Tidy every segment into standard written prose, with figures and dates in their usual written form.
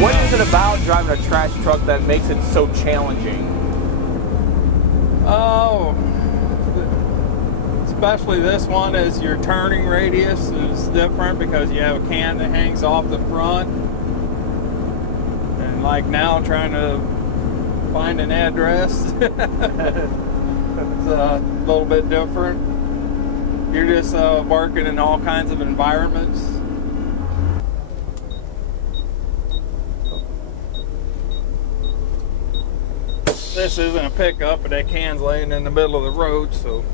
What is it about driving a trash truck that makes it so challenging? Oh, especially this one is your turning radius is different because you have a can that hangs off the front. And like now trying to find an address, it's a little bit different. You're just working in all kinds of environments. This isn't a pickup, but that can's laying in the middle of the road, so.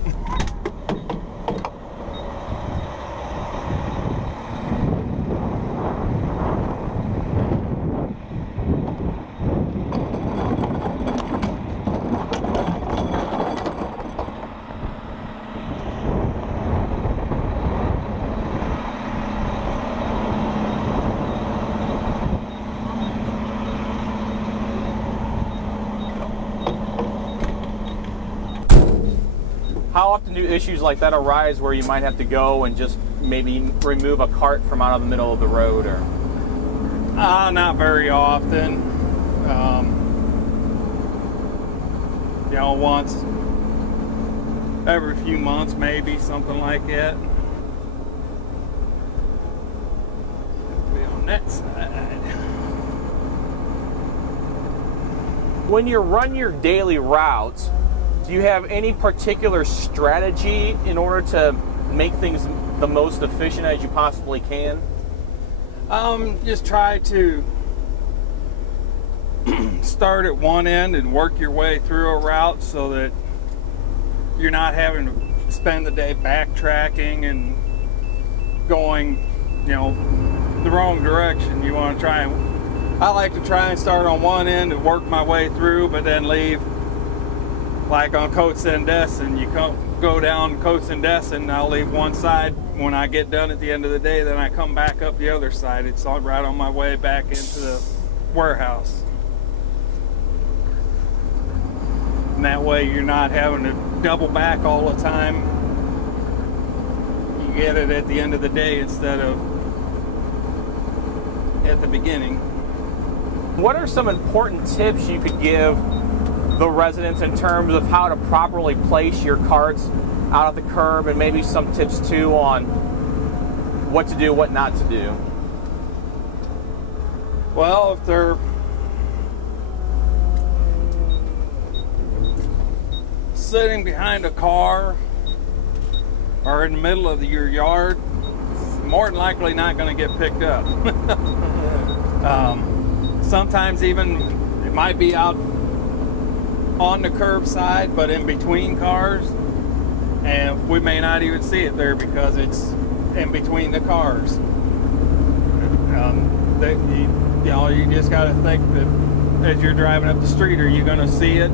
How often do issues like that arise where you might have to go and just maybe remove a cart from out of the middle of the road? Or Not very often. You know, once every few months, maybe, something like that. Be on that side. when you run your daily routes, do you have any particular strategy in order to make things the most efficient as you possibly can? Just try to start at one end and work your way through a route so that you're not having to spend the day backtracking and going, you know, the wrong direction. You want to try and, I like to try and start on one end and work my way through, but then leave, like on Coates and Destin, you go down Coates and Destin, I'll leave one side. When I get done at the end of the day, then I come back up the other side. It's all right on my way back into the warehouse. And that way you're not having to double back all the time. You get it at the end of the day instead of at the beginning. What are some important tips you could give the residents in terms of how to properly place your carts out at the curb, and maybe some tips too on what to do, what not to do? Well, if they're sitting behind a car or in the middle of your yard, it's more than likely not going to get picked up. Sometimes even it might be out on the curbside, but in between cars, and we may not even see it there because it's in between the cars. You just got to think that as you're driving up the street, are you going to see it,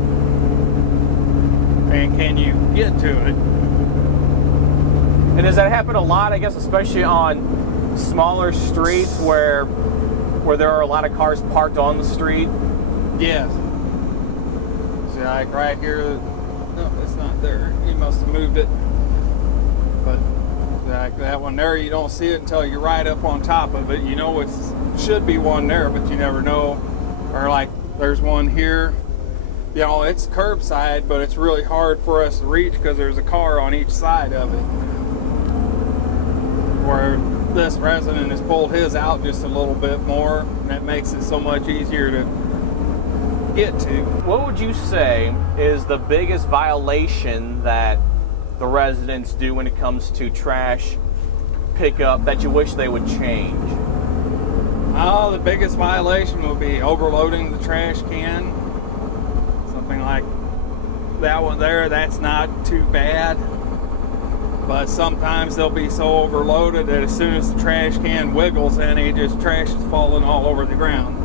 and can you get to it? And does that happen a lot, I guess, especially on smaller streets where there are a lot of cars parked on the street? Yes. See, like right here, no, it's not there. You must have moved it. But like that one there, you don't see it until you're right up on top of it. You know it should be one there, but you never know. Or like there's one here. You know, it's curbside, but it's really hard for us to reach because there's a car on each side of it. Where this resident has pulled his out just a little bit more, and that makes it so much easier to get to. What would you say is the biggest violation that the residents do when it comes to trash pickup that you wish they would change? Oh, the biggest violation would be overloading the trash can. Something like that one there, that's not too bad. But sometimes they'll be so overloaded that as soon as the trash can wiggles, then trash is falling all over the ground.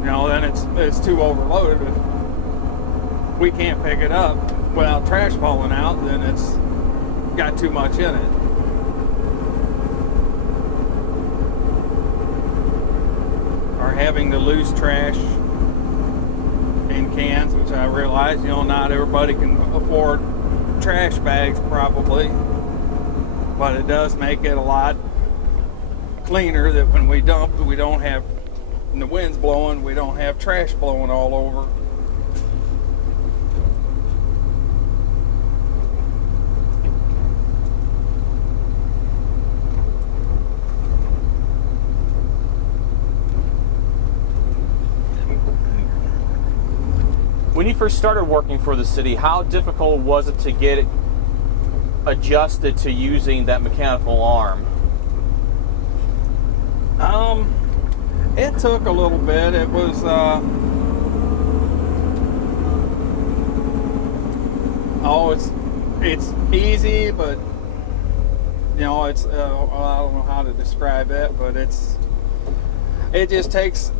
You know, then it's too overloaded. If we can't pick it up without trash falling out, then it's got too much in it. Or having to lose trash in cans, which I realize, you know, not everybody can afford trash bags probably, but it does make it a lot cleaner that when we dump, we don't have, when the wind's blowing, we don't have trash blowing all over. When you first started working for the city, how difficult was it to get adjusted to using that mechanical arm? It took a little bit. It was, it's easy, but, you know, it's, I don't know how to describe it, but it just takes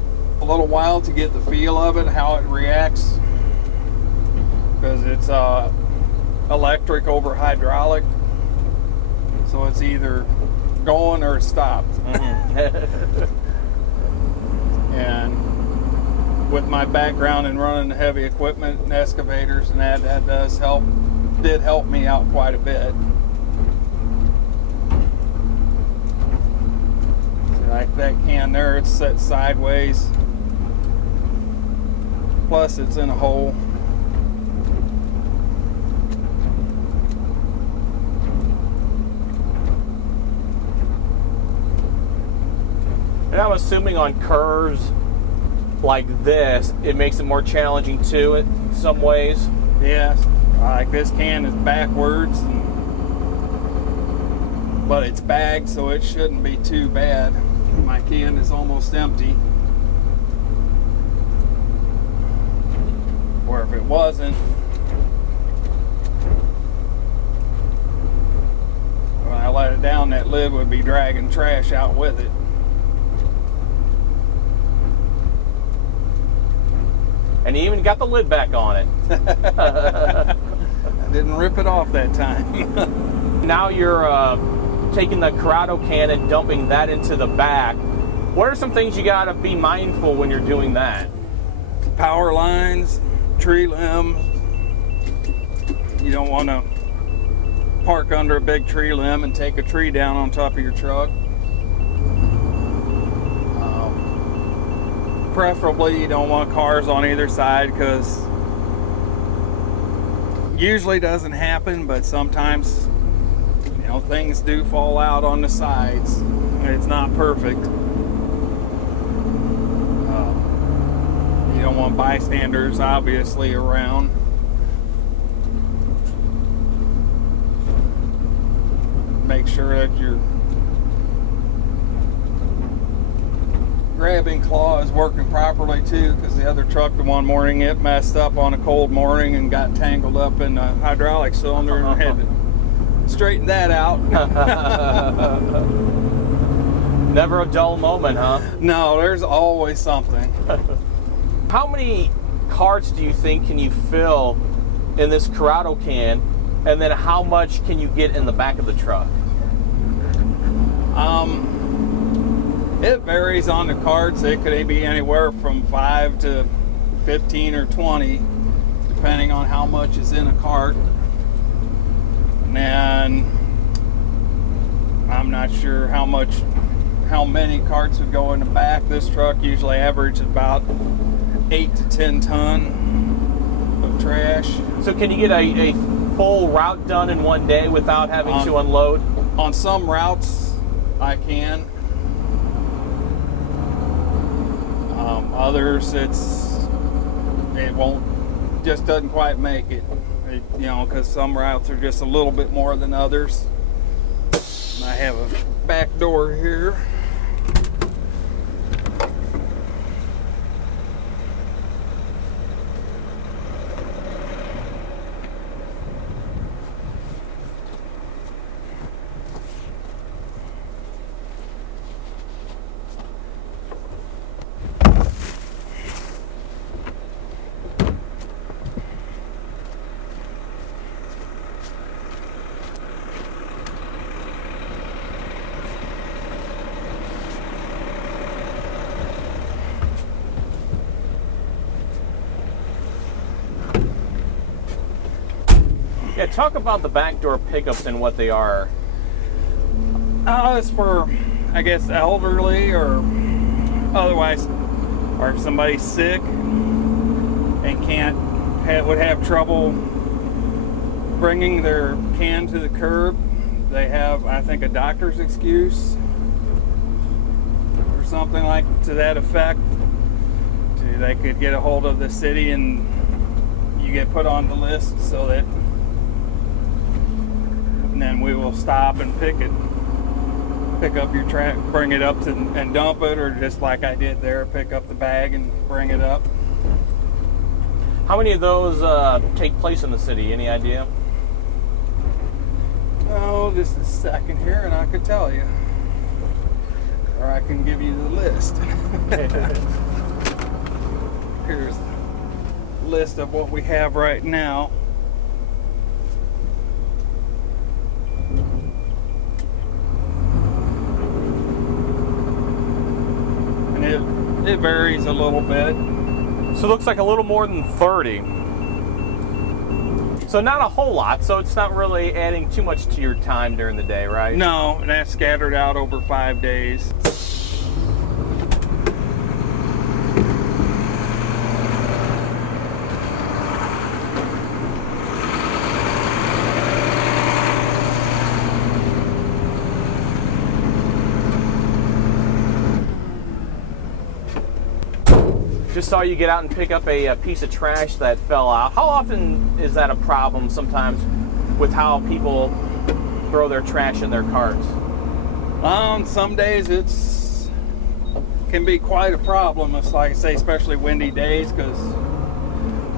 a little while to get the feel of it, how it reacts, because it's electric over hydraulic, so it's either going or stopped. And with my background in running heavy equipment and excavators and that did help me out quite a bit. So like that can there, it's set sideways, plus it's in a hole. And I'm assuming on curves like this, it makes it more challenging too in some ways. Yes, like this can is backwards, but it's bagged, so it shouldn't be too bad. My can is almost empty. Or if it wasn't, when I let it down, that lid would be dragging trash out with it. And you even got the lid back on it. I didn't rip it off that time. Now you're taking the Corrado can and dumping that into the back. What are some things you gotta be mindful when you're doing that? Power lines, tree limbs. You don't want to park under a big tree limb and take a tree down on top of your truck. Preferably you don't want cars on either side, because usually doesn't happen, but sometimes, you know, things do fall out on the sides. It's not perfect. You don't want bystanders obviously around. Make sure that your grabbing claw is working properly too, because the other truck the one morning, it messed up on a cold morning and got tangled up in the hydraulic cylinder, and had to straighten that out. Never a dull moment, huh? No, there's always something. How many carts do you think can you fill in this Corrado can, and then how much can you get in the back of the truck? It varies on the carts. It could be anywhere from 5 to 15 or 20, depending on how much is in a cart. And I'm not sure how many carts would go in the back. This truck usually averages about 8 to 10 ton of trash. So can you get a full route done in one day without having to unload? On some routes, I can. Others, it just doesn't quite make it. You know, because some routes are just a little bit more than others. And I have a back door here. Yeah, talk about the backdoor pickups and what they are. It's for, I guess, elderly or otherwise, or if somebody's sick and would have trouble bringing their can to the curb. They have, I think, a doctor's excuse or something like to that effect. They could get a hold of the city and you get put on the list so that, and then we will stop and pick up your trash, bring it up and dump it, or just like I did there, pick up the bag and bring it up. How many of those take place in the city? Any idea? Oh, just a second here and I could tell you. Or I can give you the list. Here's a list of what we have right now. And it varies a little bit. So it looks like a little more than 30. So not a whole lot, so it's not really adding too much to your time during the day, right? No, and that's scattered out over 5 days. Just saw you get out and pick up a piece of trash that fell out. How often is that a problem sometimes with how people throw their trash in their carts? Some days it's can be quite a problem. It's like I say, especially windy days, because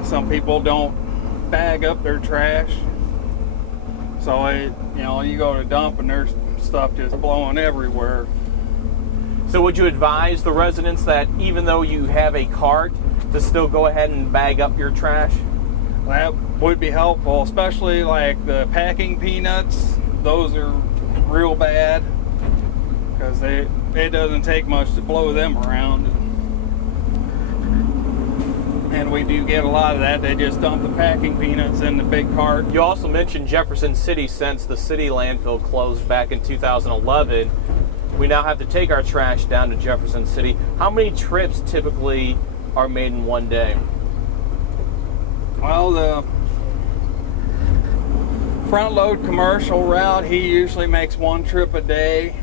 some people don't bag up their trash. So you go to dump and there's stuff just blowing everywhere. So would you advise the residents that even though you have a cart, to still go ahead and bag up your trash? That would be helpful, especially like the packing peanuts. Those are real bad because it doesn't take much to blow them around. And we do get a lot of that. They just dump the packing peanuts in the big cart. You also mentioned Jefferson City. Since the city landfill closed back in 2011, we now have to take our trash down to Jefferson City. How many trips typically are made in one day? Well, the front load commercial route, he usually makes 1 trip a day.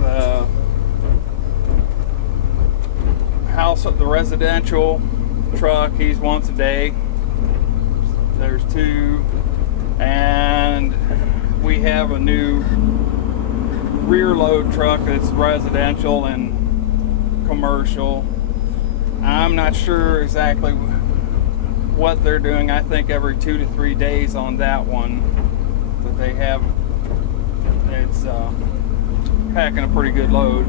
The the residential truck, he's once a day. There's 2. And we have a new rear load truck that's residential and commercial. I'm not sure exactly what they're doing. I think every 2 to 3 days on that one that they have, it's packing a pretty good load.